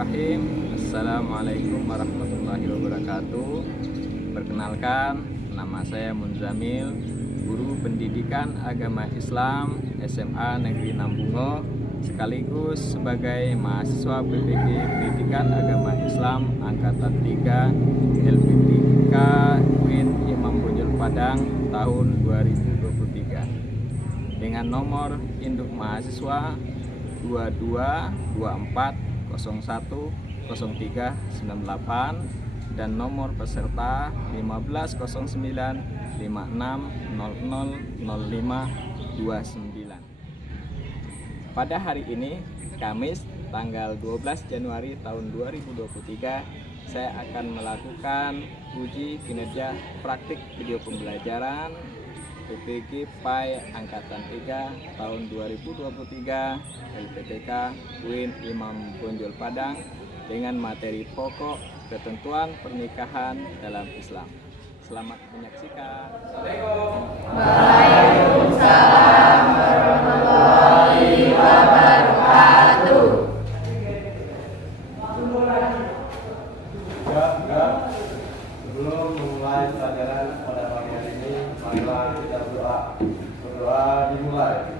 Bismillahirrahmanirrahim. Assalamualaikum warahmatullahi wabarakatuh. Perkenalkan, nama saya Munzamil, guru pendidikan agama Islam SMA Negeri Nambungo, sekaligus sebagai mahasiswa PPG Pendidikan Agama Islam Angkatan 3 LPTK UIN Imam Bonjol Padang tahun 2023 dengan nomor induk mahasiswa 2224010398 dan nomor peserta 150956000529. Pada hari ini, Kamis tanggal 12 Januari tahun 2023, saya akan melakukan uji kinerja praktik video pembelajaran PPG PAI Angkatan 3 tahun 2023 LPTK UIN Imam Bonjol Padang dengan materi pokok ketentuan pernikahan dalam Islam. Selamat menyaksikan. Assalamualaikum. Waalaikumsalam warahmatullahi wabarakatuh. Sebelum memulai pelajaran pada pagi hari ini, marilah kita berdoa. Berdoa dimulai.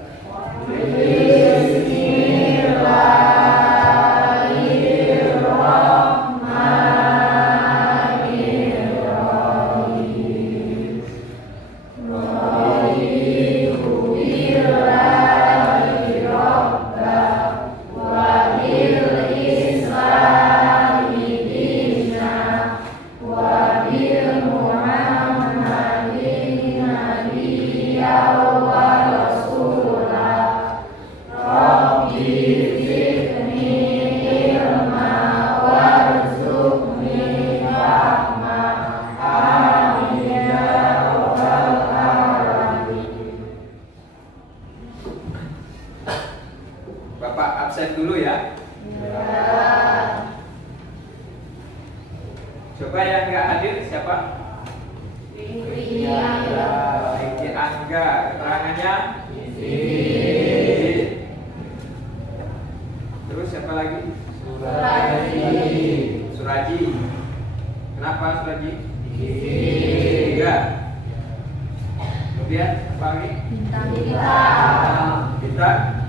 Bapak absen dulu ya. Coba yang nggak hadir siapa? Riki Angga. Keterangannya? Terus siapa lagi? Suraji. Kenapa Suraji? Tiga. Kemudian apa lagi? Bintang.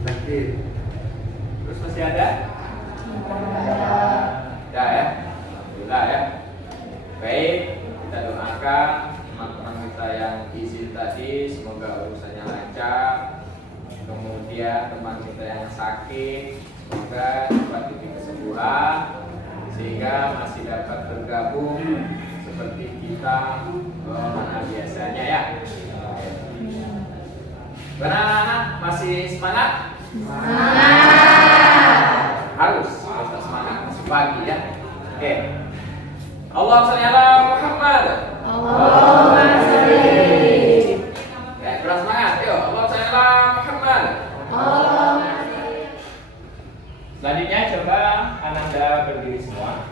Sakit. Terus masih ada? Ada ya. Alhamdulillah ya. Baik, kita doakan teman-teman kita yang izin tadi semoga urusannya lancar. Kemudian teman kita yang sakit semoga cepat diberi kesembuhan sehingga masih dapat bergabung seperti kita mana biasanya ya. Anak masih semangat? Harus semangat, masih pagi ya. Oke. Allahumma shalli ala Muhammad. Ya, keras semangat. Yuk, Allahumma shalli ala Muhammad. Selanjutnya coba Ananda berdiri semua.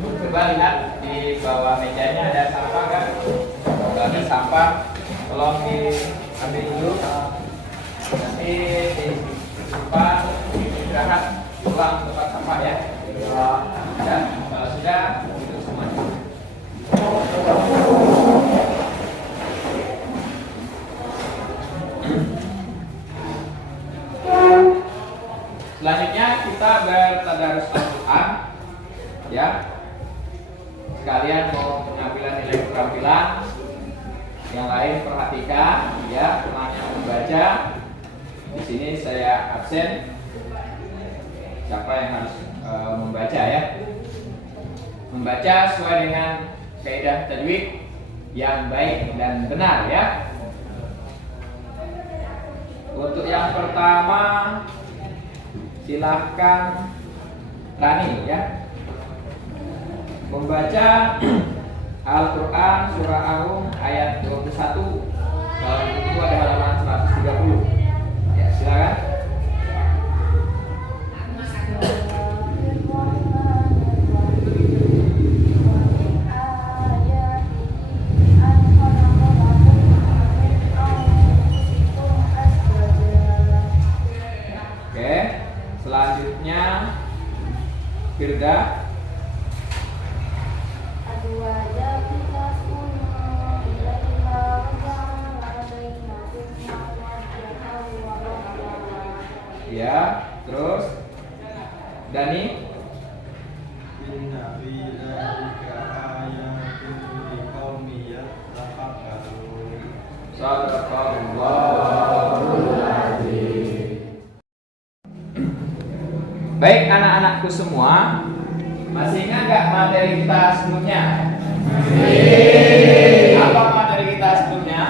Coba lihat di bawah mejanya ada sampah kan? Kalau ada sampah, tolong diambil dulu. Nanti disimpan, istirahat, pulang tempat sampah ya. Dan kalau sudah, itu semuanya. Selanjutnya kita bertadarus Al-Quran, ya. Sekalian mau penampilan nilai keterampilan. Yang lain perhatikan, ya, temannya membaca. Di sini saya absen. Siapa yang harus membaca ya? Membaca sesuai dengan kaidah tajwid yang baik dan benar ya. Untuk yang pertama, silahkan Rani ya. Membaca Al-Quran Surah Al-Rum ayat 21. Kalau itu ada halaman 130. Ya, silakan. Shadaqallahul Azim. Baik anak-anakku semua, masih ingat gak materi kita sebelumnya? Apa materi kita sebelumnya?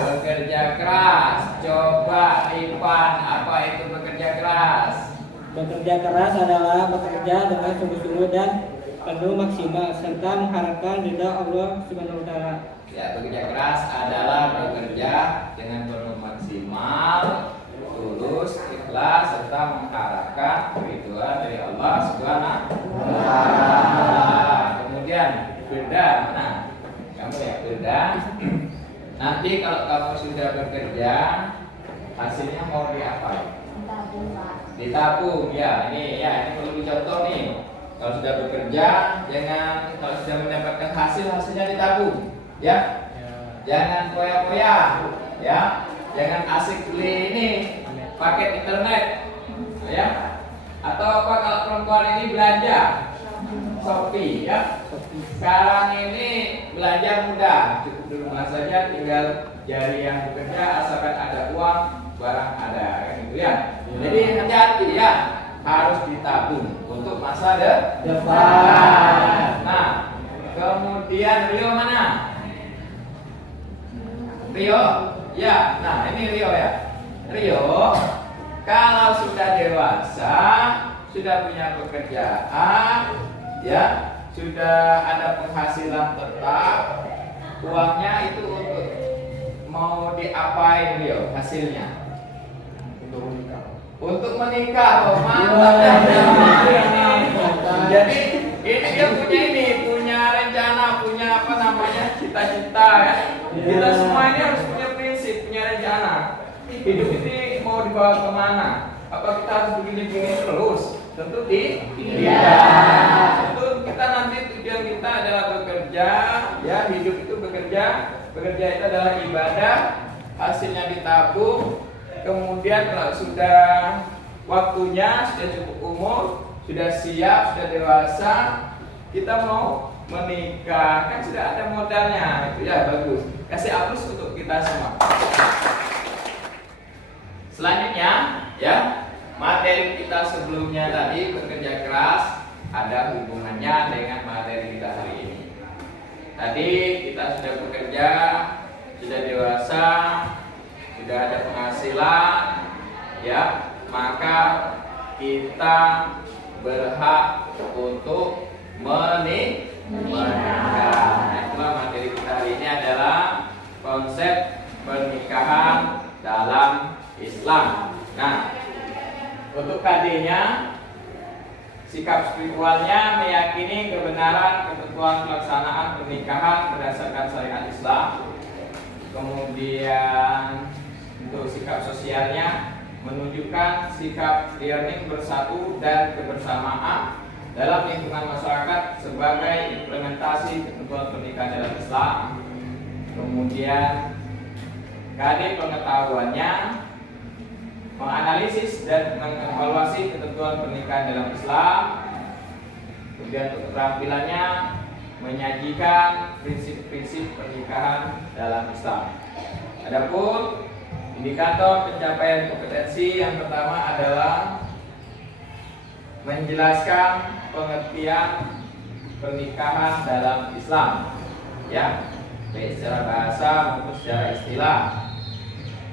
Bekerja keras. Coba Ivan, apa itu bekerja keras? Bekerja keras adalah bekerja dengan sungguh-sungguh dan penuh maksimal serta mengharapkan ridha Allah Subhanahu wa taala. Ya, bekerja keras adalah bekerja dengan penuh maksimal, tulus, ikhlas serta mengharapkan ridha dari Allah Subhanahu wa taala. Kemudian beda, nah, kamu ya beda. Nanti kalau kamu sudah bekerja, hasilnya mau diapain? Ditabung. Ya, ini perlu dicontoh nih. Kalau sudah bekerja, kalau sudah mendapatkan hasilnya ditabung. Ya, jangan foya-foya. Ya, jangan asik beli ini paket internet. Ya, atau apa kalau perempuan ini belanja Shopee. Ya, sekarang ini belanja mudah, cukup di rumah saja, tinggal jari yang bekerja, asalkan ada uang, barang ada, kan gitu ya. Jadi hati-hati ya, harus ditabung untuk masa depan. Nah, kemudian Rio mana? Rio, ya. Nah, ini Rio ya. Rio, kalau sudah dewasa, sudah punya pekerjaan, ya, sudah ada penghasilan tetap, uangnya itu untuk mau diapain Rio hasilnya? Untuk menikah. Oh, mantap. Jadi ini dia punya rencana, punya apa namanya, cita-cita ya. Kita semua ini harus punya prinsip, punya rencana. Hidup ini mau dibawa kemana? Apa kita harus begini-begini terus? Tentu tidak. Tentu kita nanti tujuan kita adalah bekerja, ya, hidup itu bekerja. Bekerja itu adalah ibadah, hasilnya ditabung. Kemudian kalau sudah waktunya, sudah cukup umur, sudah siap, sudah dewasa, kita mau menikah, kan sudah ada modalnya, itu ya bagus. Kasih aplaus untuk kita semua. Selanjutnya, ya, materi kita sebelumnya tadi bekerja keras ada hubungannya dengan materi kita hari ini. Tadi kita sudah bekerja, sudah dewasa, sudah ada penghasilan, ya, maka kita berhak untuk menikah. Itulah materi kita hari ini adalah konsep pernikahan dalam Islam. Nah, untuk KD-nya, sikap spiritualnya meyakini kebenaran ketentuan pelaksanaan pernikahan berdasarkan syariat Islam. Kemudian untuk sikap sosialnya menunjukkan sikap learning bersatu dan kebersamaan dalam lingkungan masyarakat sebagai implementasi ketentuan pernikahan dalam Islam. Kemudian KD pengetahuannya menganalisis dan mengevaluasi ketentuan pernikahan dalam Islam. Kemudian untuk keterampilannya menyajikan prinsip-prinsip pernikahan dalam Islam. Adapun indikator pencapaian kompetensi yang pertama adalah menjelaskan pengertian pernikahan dalam Islam, ya, baik secara bahasa maupun secara istilah.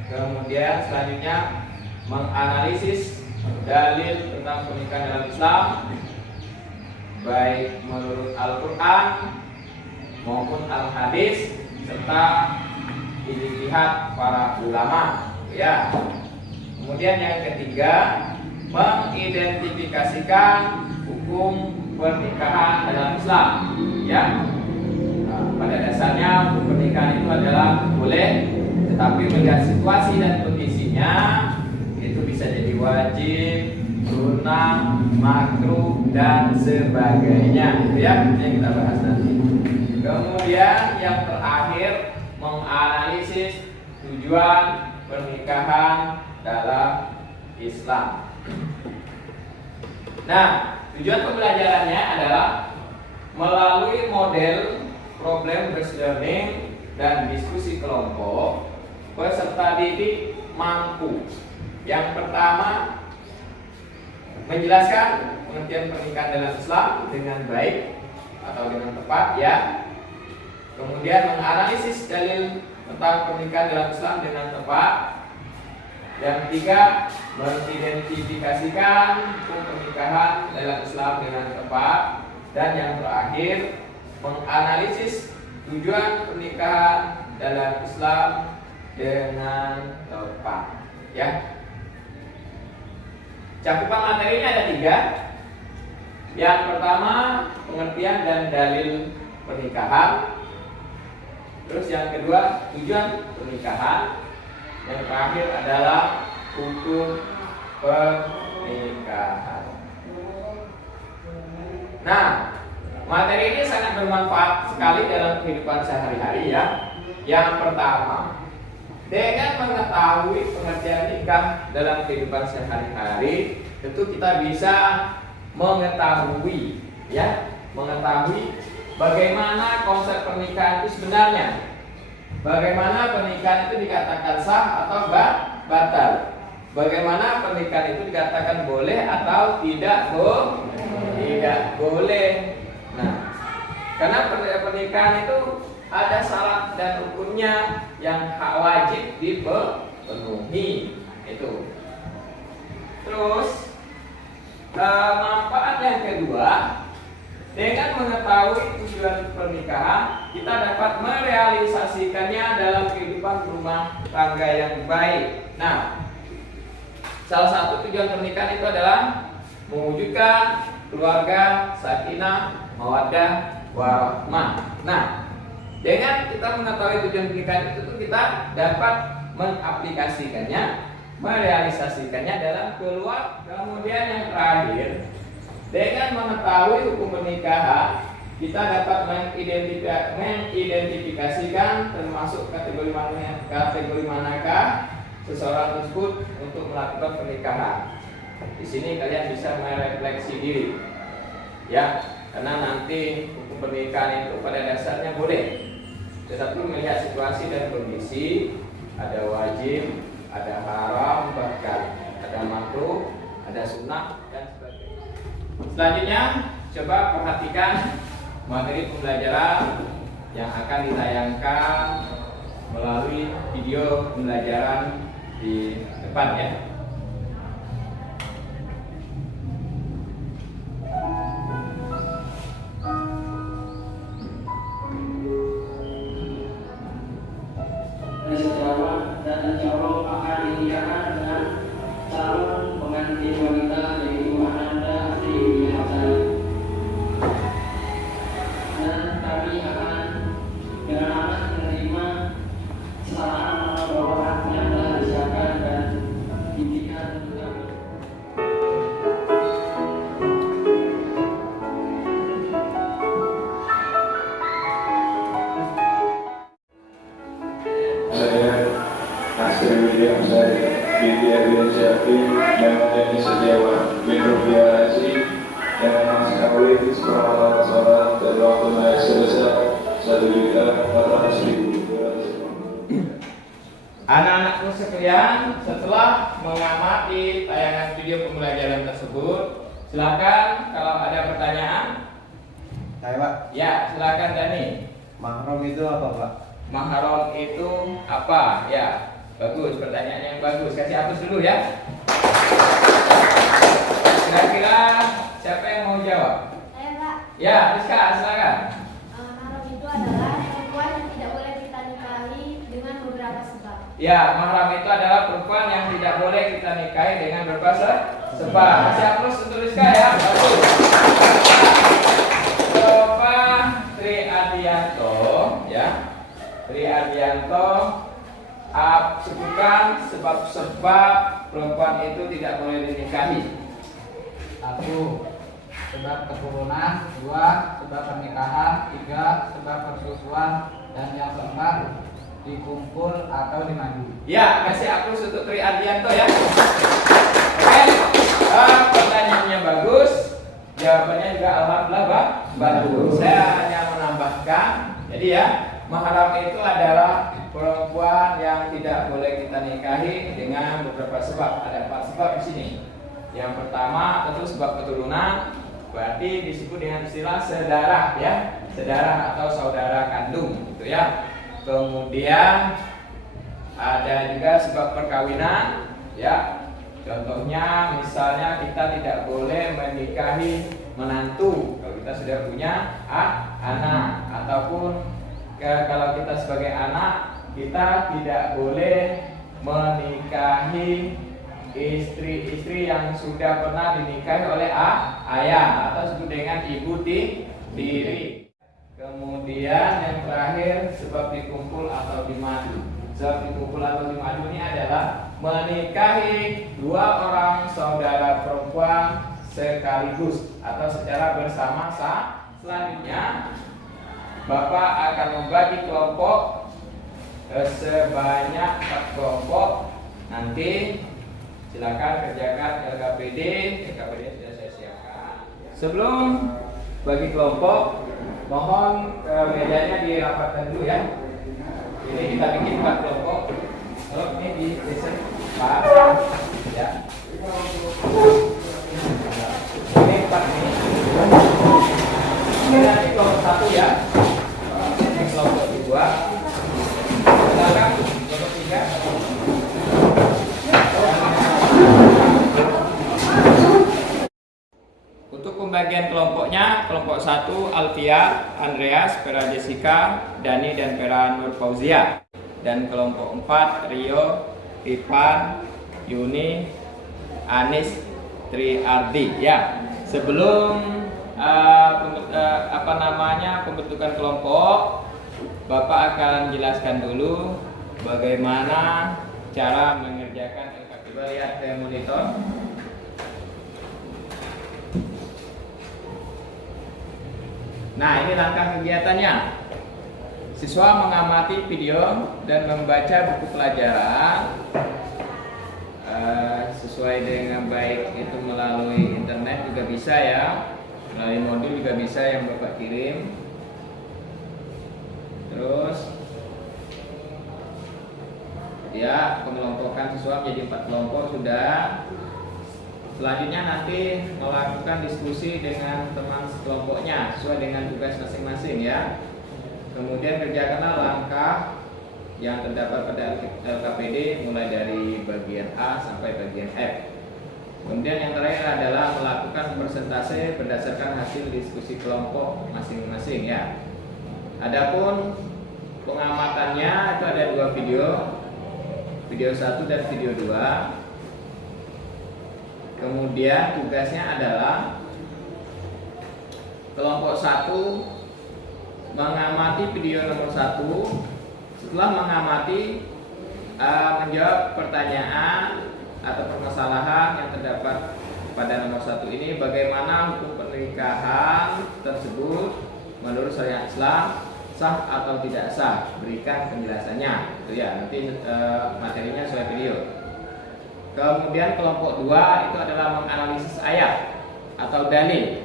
Kemudian selanjutnya menganalisis dalil tentang pernikahan dalam Islam, baik menurut Al-Quran maupun Al-Hadis serta ijtihad para ulama, ya. Kemudian yang ketiga, mengidentifikasikan hukum pernikahan dalam Islam, ya. Nah, pada dasarnya hukum pernikahan itu adalah boleh, tetapi melihat situasi dan kondisinya itu bisa jadi wajib, sunnah, makruh dan sebagainya, itu ya, yang kita bahas nanti. Kemudian yang terakhir, menganalisis tujuan pernikahan dalam Islam. Nah, tujuan pembelajarannya adalah melalui model problem based learning dan diskusi kelompok, peserta didik mampu yang pertama menjelaskan pengertian pernikahan dalam Islam dengan baik atau dengan tepat ya. Kemudian menganalisis dalil tentang pernikahan dalam Islam dengan tepat. Yang ketiga, mengidentifikasikan hukum pernikahan dalam Islam dengan tepat. Dan yang terakhir, menganalisis tujuan pernikahan dalam Islam dengan tepat ya. Cakupan materinya ada 3. Yang pertama, pengertian dan dalil pernikahan. Terus yang kedua, tujuan pernikahan. Yang terakhir adalah hukum pernikahan. Nah, materi ini sangat bermanfaat sekali dalam kehidupan sehari-hari ya. Yang pertama, dengan mengetahui pengertian nikah dalam kehidupan sehari-hari, tentu kita bisa mengetahui bagaimana konsep pernikahan itu sebenarnya. Bagaimana pernikahan itu dikatakan sah atau batal. Bagaimana pernikahan itu dikatakan boleh atau tidak boleh. Nah, karena pernikahan itu ada syarat dan hukumnya yang wajib dipenuhi itu. Terus manfaat yang kedua, dengan mengetahui tujuan pernikahan, kita dapat merealisasikannya dalam kehidupan rumah tangga yang baik. Nah, salah satu tujuan pernikahan itu adalah mewujudkan keluarga sakinah, mawaddah, warahmah. Nah, dengan kita mengetahui tujuan pernikahan itu, kita dapat mengaplikasikannya, merealisasikannya dalam keluarga. Kemudian yang terakhir, dengan mengetahui hukum pernikahan, kita dapat mengidentifikasikan termasuk kategori manakah seseorang tersebut untuk melakukan pernikahan. Di sini kalian bisa merefleksi diri, ya, karena nanti hukum pernikahan itu pada dasarnya boleh, tetapi melihat situasi dan kondisi, ada wajib, ada haram, bahkan ada makruh, ada sunnah dan sebagainya. Selanjutnya, coba perhatikan materi pembelajaran yang akan ditayangkan melalui video pembelajaran di depan ya. Dan insya Allah akan dinikahkan dengan calon pengantin wanita yaitu Ananda Sri Hasan. Dan kami akan dengan amat menerima saran bahwa haknya telah disiapkan dan diberikan untuk William Sari, Bibi Adrian Syafi, dan Denny Setiawan, bin Rupiah Haji, dengan Mas Kawin, Seperamalan Sholat, dan waktu naik sebesar 1.400.200. Anak-anakku sekalian, setelah mengamati tayangan video pembelajaran tersebut, silakan kalau ada pertanyaan. Hai Pak, Ya, silakan Dani. mahram itu apa Pak? Mahram itu apa? Ya, bagus, pertanyaan yang bagus. Kasih hapus dulu ya. Kira-kira siapa yang mau jawab? Saya Pak, Ya, Rizka, silakan. mahram itu adalah perempuan yang tidak boleh kita nikahi dengan beberapa sebab. Ya, mahram itu adalah perempuan yang tidak boleh kita nikahi dengan beberapa sebab. Kasih hapus untuk Rizka ya. Bagus. Coba Tri Adianto ya. Tri Adianto, sebutkan sebab-sebab perempuan itu tidak boleh dinikahi. 1. Sebab keturunan. 2. Sebab pernikahan. 3. Sebab persusuan. Dan yang keempat, dikumpul atau dimadu. Ya, kasih hapus untuk Tri Adianto ya. Oke, pertanyaannya bagus, jawabannya juga alhamdulillah bagus. Saya hanya menambahkan, jadi ya, mahram itu adalah perempuan yang tidak boleh kita nikahi dengan beberapa sebab. Ada 4 sebab di sini. Yang pertama tentu sebab keturunan, berarti disebut dengan istilah sedarah ya, sedarah atau saudara kandung gitu ya. Kemudian ada juga sebab perkawinan ya. Contohnya misalnya kita tidak boleh menikahi menantu kalau kita sudah punya anak, ataupun kalau kita sebagai anak kita tidak boleh menikahi istri-istri yang sudah pernah dinikahi oleh ayah atau disebut dengan ibu tiri. Kemudian yang terakhir sebab dikumpul atau dimadu. Sebab dikumpul atau dimadu ini adalah menikahi 2 orang saudara perempuan sekaligus atau secara bersama-sama. Selanjutnya Bapak akan membagi kelompok sebanyak 4 kelompok. Nanti silakan kerjakan LKPD sudah saya siapkan. Sebelum bagi kelompok, mohon mejanya dirapatkan dulu ya. Ini kita bikin 4 kelompok. Kalau ini di desain 4 ya. Ini 4 ini. Ini nanti kelompok 1 ya. Ini kelompok 2. Silakan kelompok 3. Untuk pembagian kelompoknya, kelompok 1 Alfia, Andreas, Vera Jessica, Dani dan Vera Nur Fauzia. Dan kelompok 4 Rio, Ivan, Yuni, Anis, Triardi ya. Sebelum pembentukan kelompok, Bapak akan jelaskan dulu bagaimana cara mengerjakan LKPD. Coba lihat ke monitor. Nah, ini langkah kegiatannya. Siswa mengamati video dan membaca buku pelajaran sesuai dengan baik itu melalui internet juga bisa ya, melalui modul juga bisa yang Bapak kirim. Terus ya, pengelompokan siswa menjadi 4 kelompok sudah. Selanjutnya nanti melakukan diskusi dengan teman sekelompoknya sesuai dengan tugas masing-masing ya. Kemudian kerjakanlah langkah yang terdapat pada LKPD mulai dari bagian A sampai bagian F. Kemudian yang terakhir adalah melakukan persentase berdasarkan hasil diskusi kelompok masing-masing ya. Adapun pengamatannya itu ada 2 video. Video 1 dan video 2. Kemudian tugasnya adalah kelompok 1 mengamati video nomor 1. Setelah mengamati, menjawab pertanyaan atau permasalahan yang terdapat pada nomor 1 ini, bagaimana hukum pernikahan tersebut menurut syariat Islam, sah atau tidak sah, berikan penjelasannya. Itu ya, nanti materinya sesuai video. Kemudian kelompok 2 itu adalah menganalisis ayat atau dalil.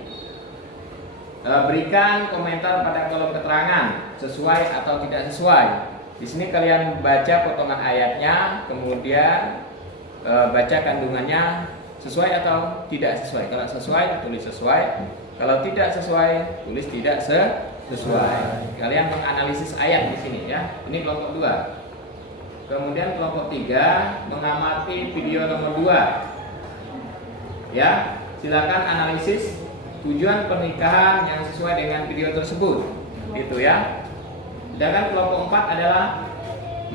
Berikan komentar pada kolom keterangan sesuai atau tidak sesuai. Di sini kalian baca potongan ayatnya, kemudian baca kandungannya sesuai atau tidak sesuai. Kalau sesuai tulis sesuai, kalau tidak sesuai tulis tidak sesuai. Kalian menganalisis ayat di sini ya. Ini kelompok 2. Kemudian kelompok 3 mengamati video nomor 2. Ya, silakan analisis tujuan pernikahan yang sesuai dengan video tersebut. Gitu ya. Sedangkan kelompok 4 adalah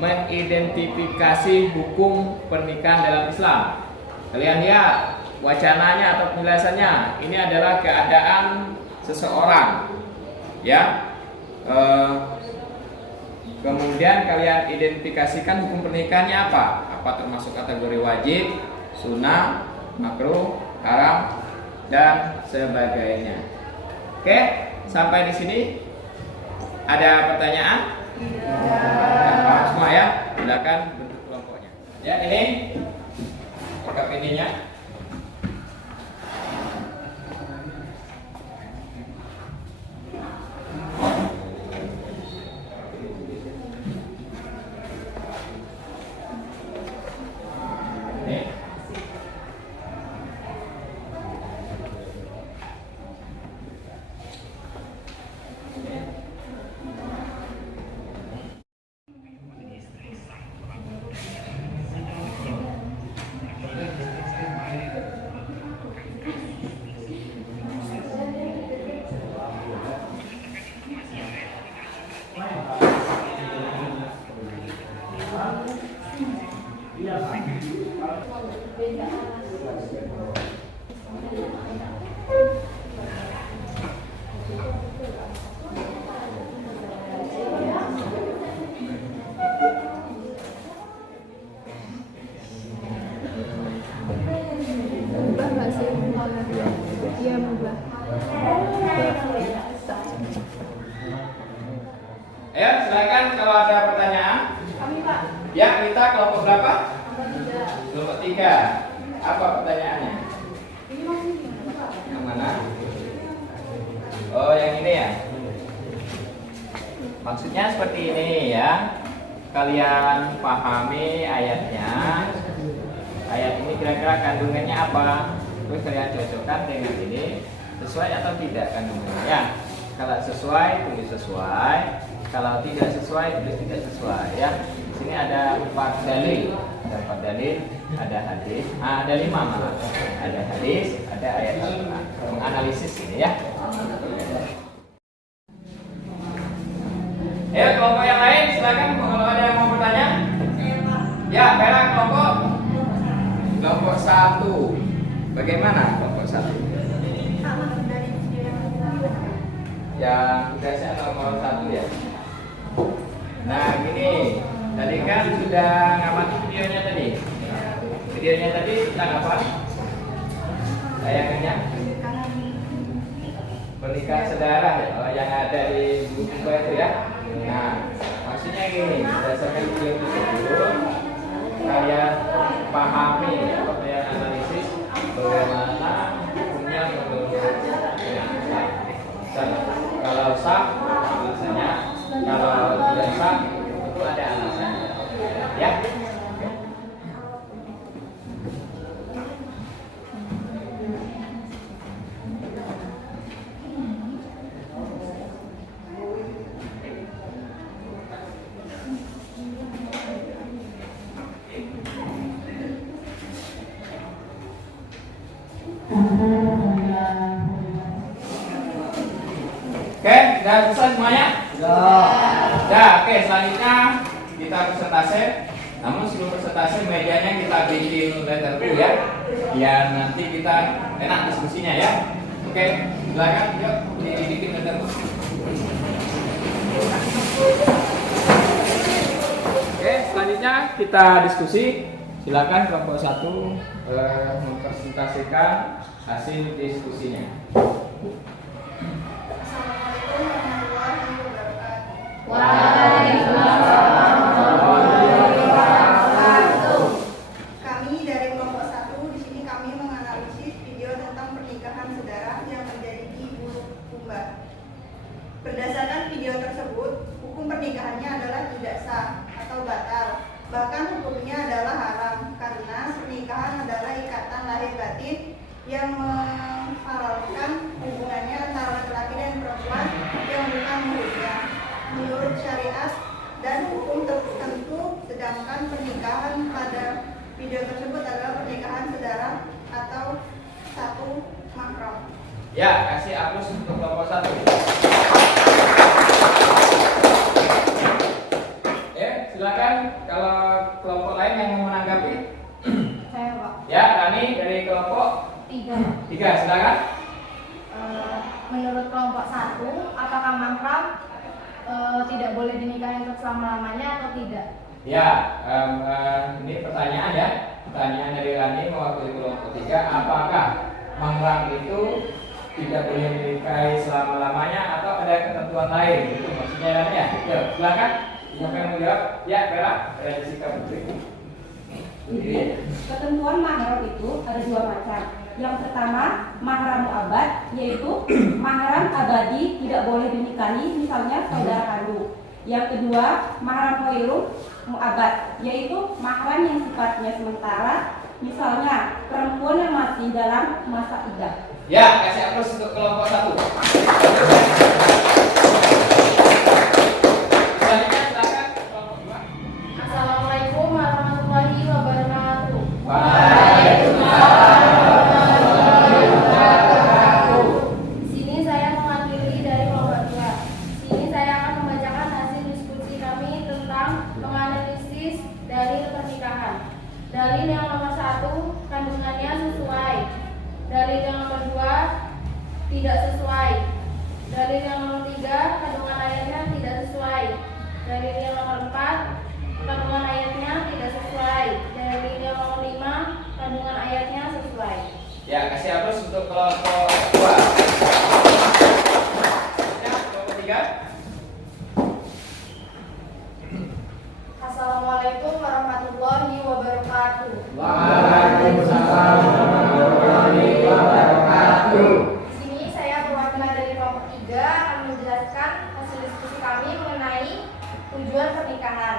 mengidentifikasi hukum pernikahan dalam Islam. Kalian lihat wacananya atau penjelasannya. Ini adalah keadaan seseorang. Ya. Kemudian kalian identifikasikan hukum pernikahannya apa? Apa termasuk kategori wajib, sunnah, makruh, haram, dan sebagainya. Oke, sampai di sini ada pertanyaan? Paham semua ya? Silakan bentuk kelompoknya. Ya, ini LKPD-nya. Ubah nggak sih? Iya, ubah. Ayo silakan kalau ada pertanyaan. Kami Pak. Ya, kita kelompok berapa? Tidak. Kelompok 3. Apa pertanyaannya? Ini masih Pak. Yang mana? Oh, yang ini ya. Maksudnya seperti ini ya. Kalian pahami ayatnya. Ayat ini kira-kira kandungannya apa? Terus kalian cocokkan dengan ini, sesuai atau tidak kandungannya. Kalau sesuai, tulis sesuai. Kalau tidak sesuai, tulis tidak sesuai ya. Di sini ada 4 dalil. Ada 4 dalil, ada hadis, ada 5 malah. Ada hadis, ada ayat Al-Quran. Menganalisis ini ya. Ayo kelompok yang lain silakan kalau ada yang mau bertanya. Ya, merah kelompok 1. Bagaimana kelompok 1? Sama dari video yang kedua. Yang tugasnya nomor 1 ya. Nah gini, tadi kan sudah ngamati videonya tadi. Videonya tadi tentang apa? Tayangannya pernikahan saudara ya, yang ada di buku itu ya. Nah maksudnya gini, berdasarkan video tersebut kalian pahami atau kalian analisis bagaimana hukumnya menurut Islam. Dan kalau sah alasannya, kalau tidak sah itu ada alasannya ya. Oke, sudah selesai semuanya? Sudah, oke, selanjutnya kita presentasi. Namun sebelum presentasi medianya kita bikin letter U ya, biar nanti kita enak diskusinya ya. Oke, silakan yuk dibikin letter U. Oke, selanjutnya kita diskusi. Silakan kelompok 1 mempresentasikan hasil diskusinya. Kami dari kelompok 1 di sini kami menganalisis video tentang pernikahan saudara yang terjadi di Bulukumba. Berdasarkan video tersebut, hukum pernikahannya adalah tidak sah atau batal. Bahkan hukumnya adalah haram karena pernikahan adalah ikatan lahir batin yang menghalalkan hubungannya antara laki-laki dan perempuan yang bukan muhrimnya menurut syariat dan hukum tertentu, sedangkan pernikahan pada video tersebut adalah pernikahan saudara atau satu mahram. Ya, kasih aplaus untuk kelompok 1. Silakan kalau kelompok lain yang mau menanggapi. Saya Pak. Ya, Rani dari kelompok 3 silakan. Menurut kelompok 1, apakah mahram tidak boleh dinikahi untuk selama-lamanya atau tidak? Ya, ini pertanyaan ya. Pertanyaan dari Rani mewakili kelompok 3. Apakah mahram itu tidak boleh dinikahi selama-lamanya atau ada ketentuan lain? Itu maksudnya Rani ya. Yuk, silakan. Siapa yang menjawab? Ya, Vera Jessica Putri. Ketentuan mahram itu ada 2 macam. Yang pertama, mahram mu'abbad, yaitu mahram abadi tidak boleh dinikahi, misalnya saudara kandung. Yang kedua, mahram ghairul mu'abbad, yaitu mahram yang sifatnya sementara, misalnya perempuan yang masih dalam masa iddah. Ya, kasih aplaus untuk kelompok 1. Selanjutnya silakan kelompok 2. Assalamualaikum warahmatullahi wabarakatuh. Waalaikumsalam. Sini saya mewakili dari kelompok 2. Sini saya akan membacakan hasil diskusi kami tentang menganalisis dalil pernikahan. Dalil yang nomor 1, kandungannya sesuai. Dalil yang nomor 2, tidak sesuai. Dalil yang nomor 3, 3. Assalamualaikum warahmatullahi wabarakatuh. Waalaikumsalam warahmatullahi wabarakatuh. Di sini saya perwakilan dari kelompok 3 akan menjelaskan hasil diskusi kami mengenai tujuan pernikahan.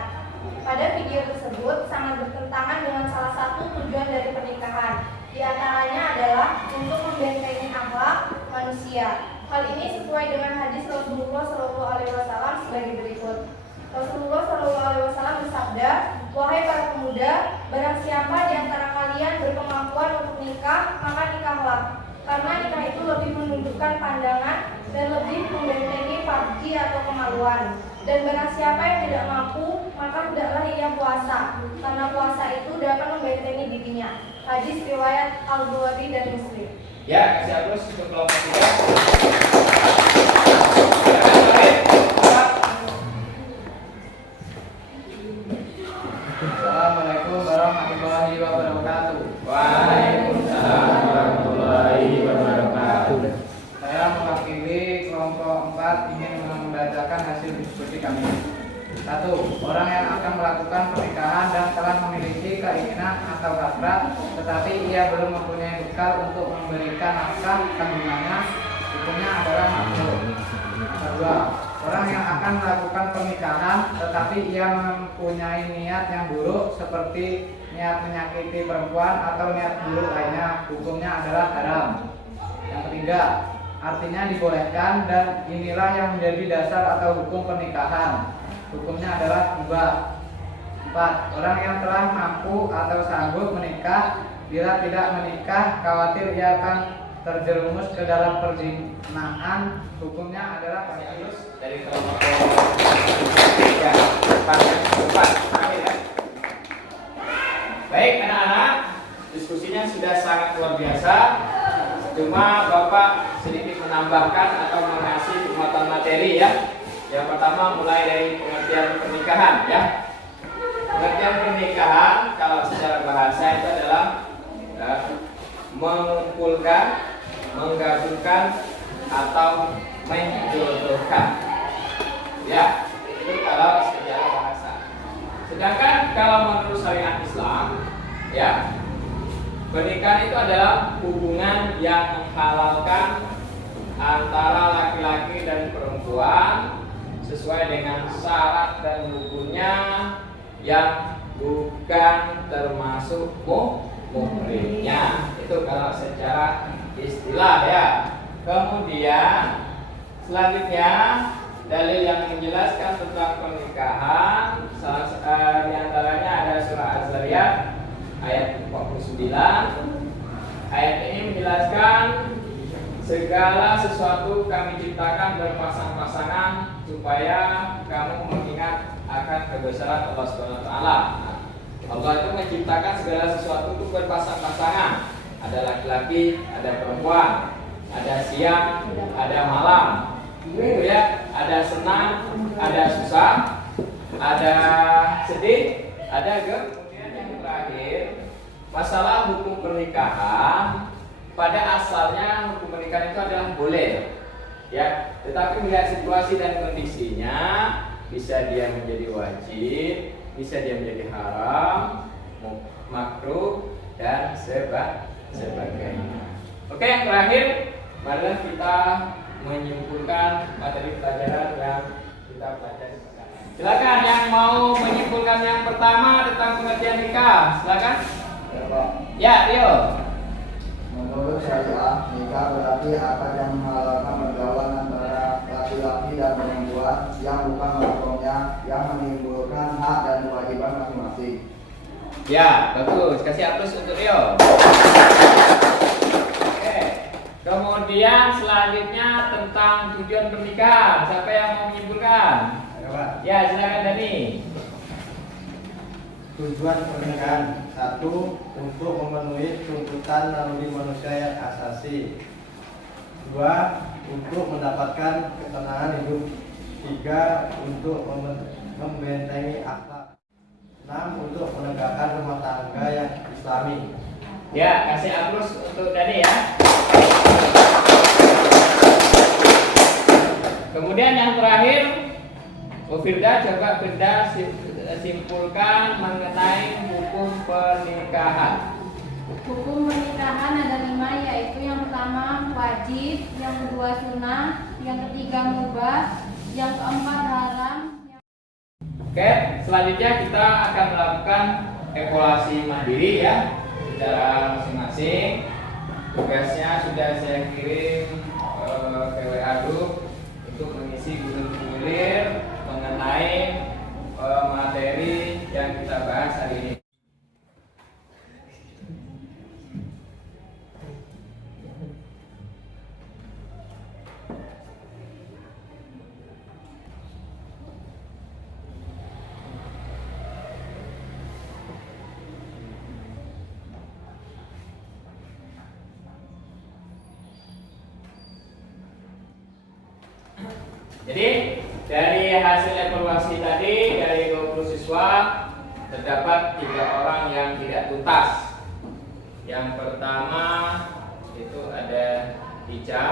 Pada video tersebut sangat bertentangan dengan salah satu tujuan dari pernikahan. Di antaranya adalah untuk membentengi akhlak manusia. Hal ini sesuai dengan hadis Rasulullah SAW sebagai berikut. Rasulullah SAW bersabda, "Wahai para pemuda, barang siapa di antara kalian berkemampuan untuk nikah, maka nikahlah. Karena nikah itu lebih menundukkan pandangan dan lebih membentengi farji atau kemaluan. Dan barang siapa yang tidak mampu, maka hendaklah ia puasa, karena puasa itu dapat membentengi dirinya." Hadis riwayat Al-Bukhari dan Muslim. Ya, kasih aplaus untuk kelompok 3. Assalamualaikum warahmatullahi wabarakatuh. Waalaikumsalam warahmatullahi wabarakatuh. Saya mewakili kelompok 4 ingin membacakan hasil diskusi kami. 1. Orang yang akan melakukan pernikahan dan telah memiliki keinginan atau hasrat, tetapi ia belum mempunyai bekal untuk memberikan nafkah tanggungannya, hukumnya adalah makruh. 2. Orang yang akan melakukan pernikahan, tetapi ia mempunyai niat yang buruk seperti niat menyakiti perempuan atau niat buruk lainnya, hukumnya adalah haram. Yang ketiga, artinya dibolehkan dan inilah yang menjadi dasar atau hukum pernikahan. Hukumnya adalah hibah. 4. Orang yang telah mampu atau sanggup menikah, bila tidak menikah, khawatir ia akan terjerumus ke dalam perzinahan, hukumnya adalah Halus dari kelompok 3. Empat. Ya. Baik anak-anak, diskusinya sudah sangat luar biasa. Cuma Bapak sedikit menambahkan atau mengasih penguatan materi ya. Yang pertama mulai dari pengertian pernikahan ya. Pengertian pernikahan kalau secara bahasa itu adalah mengumpulkan, menggabungkan atau menjodohkan. Ya, itu kalau secara bahasa. Sedangkan kalau menurut syariat Islam, ya, pernikahan itu adalah hubungan yang menghalalkan antara laki-laki dan perempuan sesuai dengan syarat dan hukumnya yang bukan termasuk muhrimnya. Itu kalau secara istilah ya. Kemudian selanjutnya dalil yang menjelaskan tentang pernikahan di antaranya ada surah Az-Zariyat ayat 49. Ayat ini menjelaskan segala sesuatu kami ciptakan berpasang-pasangan supaya kamu mengingat akan kebesaran Allah Subhanahu wa taala. Allah itu menciptakan segala sesuatu itu berpasang-pasangan. Ada laki-laki, ada perempuan, ada siang, ada malam. Gitu ya, ada senang, ada susah, ada sedih, ada kemudian yang terakhir masalah hukum pernikahan. Pada asalnya hukum pernikahan itu adalah boleh, ya. Tetapi melihat situasi dan kondisinya, bisa dia menjadi wajib, bisa dia menjadi haram, makruh dan sebagainya. Oke, yang terakhir, marilah kita menyimpulkan materi pelajaran yang kita pelajari. Silakan yang mau menyimpulkan yang pertama tentang pengertian nikah, silakan. Ya, Rio. Menurut syariat, nikah berarti akad yang menghalalkan pergaulan antara laki-laki dan perempuan yang bukan mahramnya, yang menimbulkan hak dan kewajiban masing-masing. Ya, bagus. Kasih aplaus untuk Rio. Oke. Kemudian selanjutnya tentang tujuan pernikahan. Siapa yang mau menyimpulkan? Ya, silakan Dani. Tujuan pernikahan: 1. Untuk memenuhi tuntutan naluri manusia yang asasi. 2. Untuk mendapatkan ketenangan hidup. 3. Untuk membentengi akhlak. 6. Untuk menegakkan rumah tangga yang islami. Ya, kasih aplaus untuk Dani ya. Kemudian yang terakhir, Firda, coba Firda simpulkan mengenai hukum pernikahan. Hukum pernikahan ada 5, yaitu yang pertama wajib, yang kedua sunnah, yang ketiga mubah, yang keempat haram. Oke, selanjutnya kita akan melakukan evaluasi mandiri ya secara masing-masing. Tugasnya sudah saya kirim ke WA Group untuk mengisi gulir mengenai materi yang kita bahas hari ini. Jadi dari hasil evaluasi tadi dari 20 siswa terdapat 3 orang yang tidak tuntas. Yang pertama itu ada Ica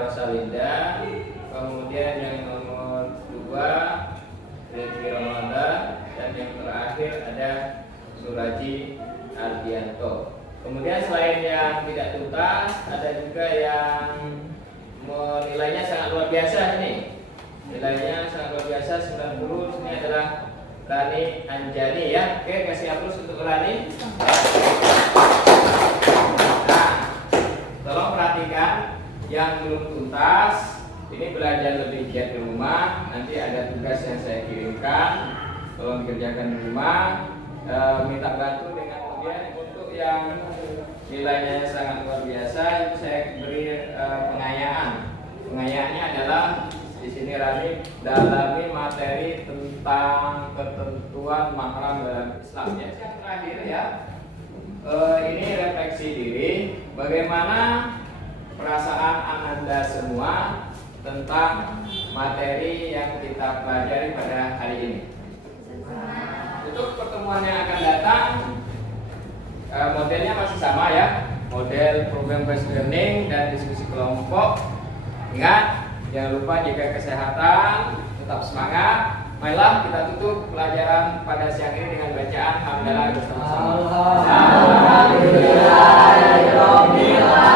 Rosalinda, kemudian yang nomor 2 Rifki Ramadan, dan yang terakhir ada Suraji Ardianto. Kemudian selain yang tidak tuntas ada juga yang nilainya sangat luar biasa ini. Nilainya sangat luar biasa 90. Ini adalah Rani Anjani ya. Oke, kasih aplaus untuk Rani. Nah, tolong perhatikan yang belum tuntas. Ini belajar lebih giat di rumah. Nanti ada tugas yang saya kirimkan. Tolong dikerjakan di rumah. Minta bantu dengan kemudian untuk yang nilainya sangat luar biasa itu saya beri pengayaan. Pengayaannya adalah di sini Rani dalami materi tentang ketentuan mahram dalam Islam. Yang terakhir ya, ini refleksi diri. Bagaimana perasaan Anda semua tentang materi yang kita pelajari pada hari ini? Untuk pertemuan yang akan datang, modelnya masih sama ya, model program based learning dan diskusi kelompok. Ingat, jangan lupa jaga kesehatan, tetap semangat. Marilah kita tutup pelajaran pada siang ini dengan bacaan hamdalah bersama-sama. Alhamdulillah.